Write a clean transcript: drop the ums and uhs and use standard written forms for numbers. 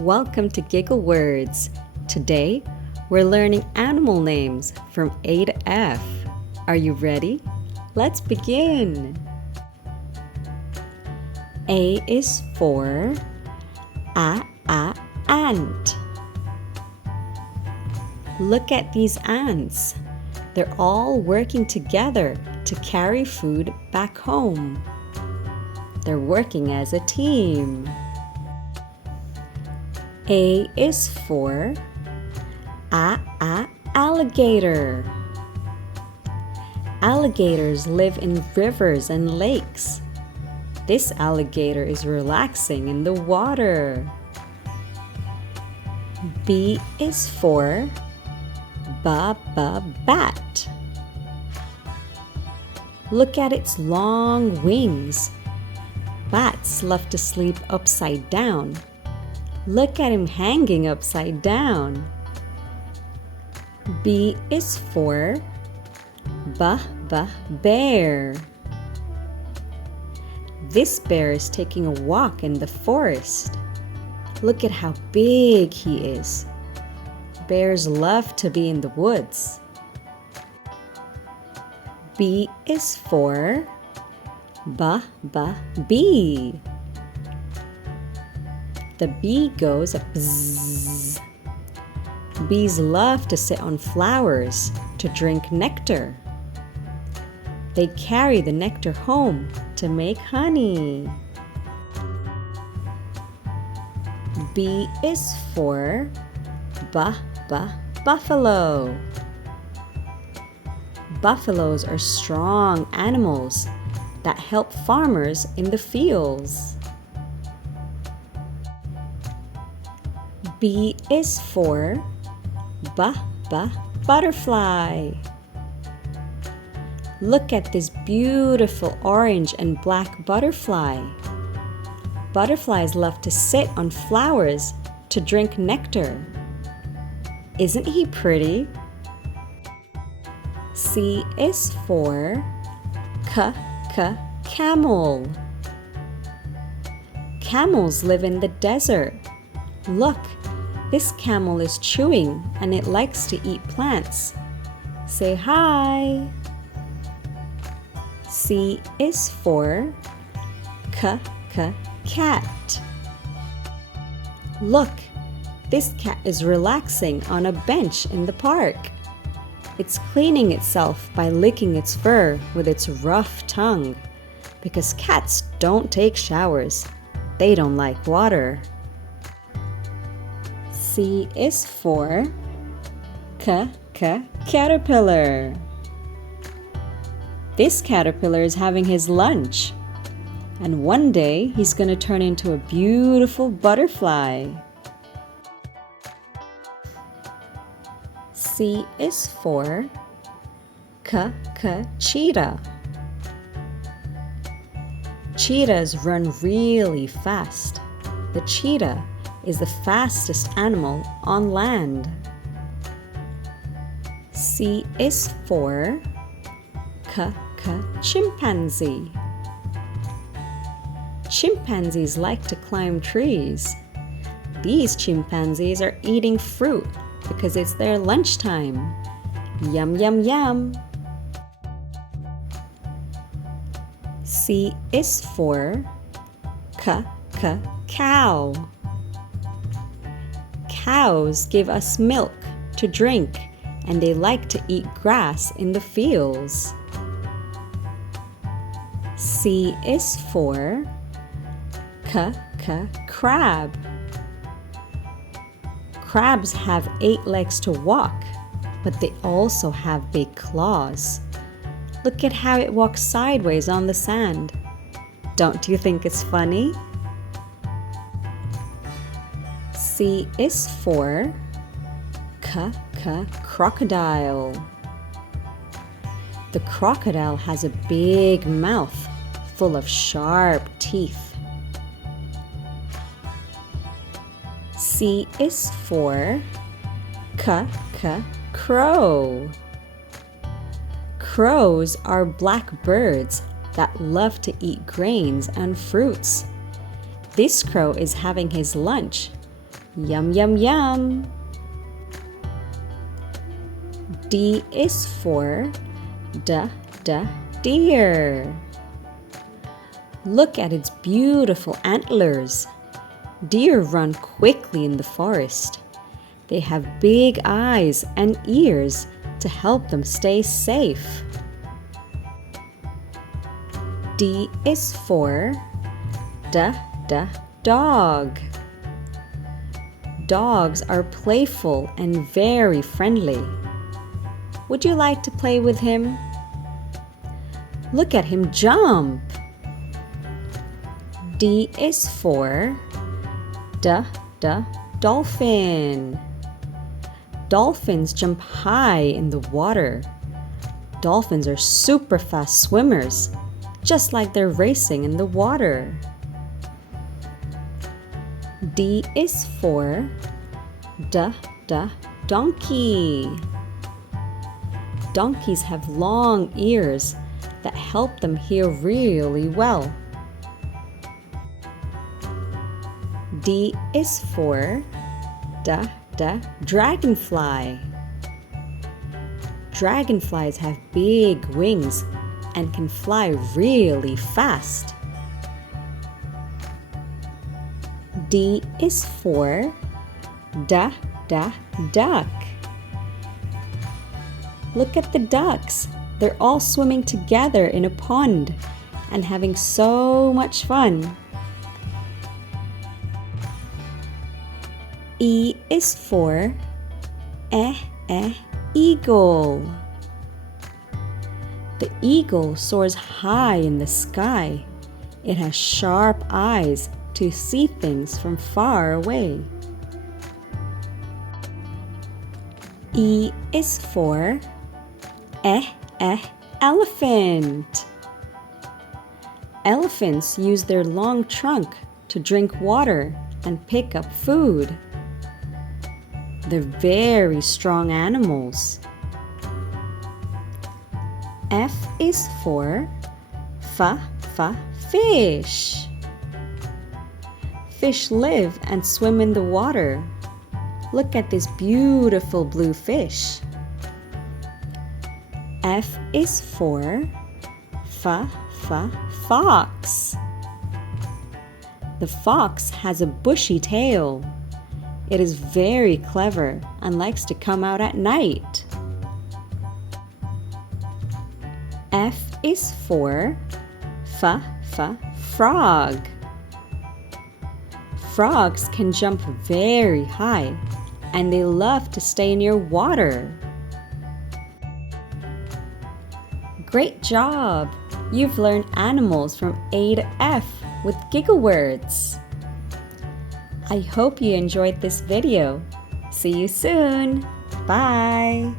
Welcome to Giggle Words. Today, we're learning animal names from A to F. Are you ready? Let's begin. A is for ant. Look at these ants. They're all working together to carry food back home. They're working as a team. A is for alligator. Alligators live in rivers and lakes. This alligator is relaxing in the water. B is for bat. Look at its long wings. Bats love to sleep upside down. Look at him hanging upside down. B is for bear. This bear is taking a walk in the forest. Look at how big he is. Bears love to be in the woods. B is for bee. The bee goes bzzz. Bees love to sit on flowers to drink nectar. They carry the nectar home to make honey. B is for buffalo. Buffaloes are strong animals that help farmers in the fields. B is for butterfly. Look at this beautiful orange and black butterfly. Butterflies love to sit on flowers to drink nectar. Isn't he pretty? C is for camel. Camels live in the desert. Look, this camel is chewing and it likes to eat plants. Say hi. C is for cat. Look, this cat is relaxing on a bench in the park. It's cleaning itself by licking its fur with its rough tongue because cats don't take showers. They don't like water. C is for caterpillar. This caterpillar is having his lunch, and one day he's going to turn into a beautiful butterfly. C is for cheetah. Cheetahs run really fast. The cheetah is the fastest animal on land. C is for chimpanzee. Chimpanzees like to climb trees. These chimpanzees are eating fruit because it's their lunchtime. Yum, yum, yum. C is for cow. Cows give us milk to drink, and they like to eat grass in the fields. C is for crab. Crabs have 8 legs to walk, but they also have big claws. Look at how it walks sideways on the sand. Don't you think it's funny? C is for crocodile. The crocodile has a big mouth full of sharp teeth. C is for crow. Crows are black birds that love to eat grains and fruits. This crow is having his lunch. Yum, yum, yum. D is for deer. Look at its beautiful antlers. Deer run quickly in the forest. They have big eyes and ears to help them stay safe. D is for dog. Dogs are playful and very friendly. Would you like to play with him? Look at him jump. D is for dolphin. Dolphins jump high in the water. Dolphins are super fast swimmers, just like they're racing in the water. D is for donkey. Donkeys have long ears that help them hear really well. D is for dragonfly. Dragonflies have big wings and can fly really fast. D is for duck. Look at the ducks. They're all swimming together in a pond and having so much fun. E is for eagle. The eagle soars high in the sky. It has sharp eyes to see things from far away. E is for elephant. Elephants use their long trunk to drink water and pick up food. They're very strong animals. F is for fish. Fish live and swim in the water. Look at this beautiful blue fish. F is for fox. The fox has a bushy tail. It is very clever and likes to come out at night. F is for frog. Frogs can jump very high and they love to stay near water. Great job! You've learned animals from A to F with Giggle Words. I hope you enjoyed this video. See you soon. Bye.